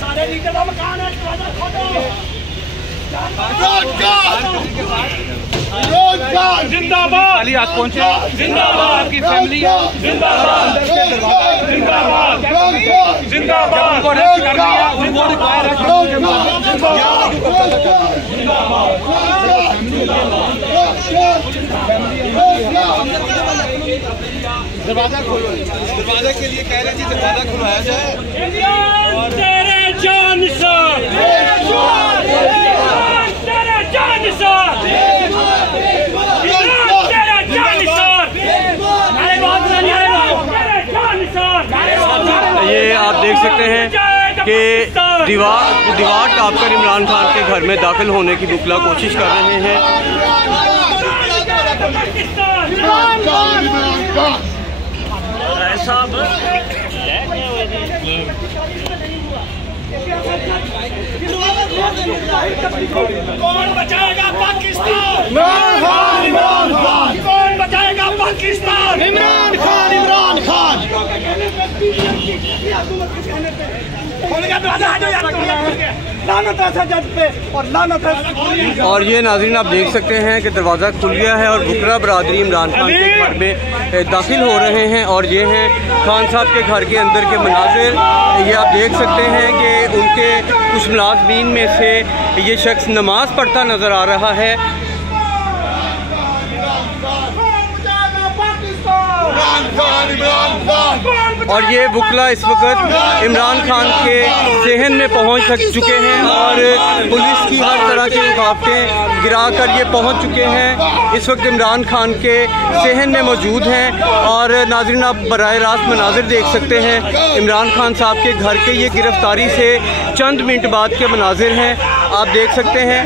सारे लीडर का मकान है, दरवाजा खोलो। जिंदाबाद। खाली हाथ पहुंचे। जिंदाबाद। आपकी फैमिली जिंदाबाद। जिंदाबाद। जिंदाबाद। उनको रेस्ट कर दिया, उनको रिक्वायर है। दरवाजा खोलो, दरवाजे के लिए कह रहे जी दरवाजा खुलवाया जाए। तेरे जान सर, तेरे जान सर, ये आप देख सकते हैं कि दीवार टापकर इमरान खान के घर में दाखिल होने की बुकला कोशिश कर रहे हैं। कौन बचाएगा पाकिस्तान? कौन बचाएगा पाकिस्तान? इमरान खान। इमरान खान। और ये नाज़रीन आप देख सकते हैं कि दरवाज़ा खुल गया है और बुकरा बरादरी इमरान खान के घर में दाखिल हो रहे हैं। और ये हैं खान साहब के घर के अंदर के मनाजिर। ये आप देख सकते हैं कि उनके कुछ मुलाज़मीन में से ये शख्स नमाज पढ़ता नज़र आ रहा है। और ये बुकला इस वक्त इमरान खान के जहन में पहुंच चुके हैं और पुलिस की हर तरह की रुकावटें गिरा कर ये पहुंच चुके हैं। इस वक्त इमरान खान के जहन में मौजूद हैं। और नाज़रीन आप बराह रास्त मनाजिर देख सकते हैं इमरान खान साहब के घर के ये गिरफ्तारी से चंद मिनट बाद के मनाजिर हैं, आप देख सकते हैं।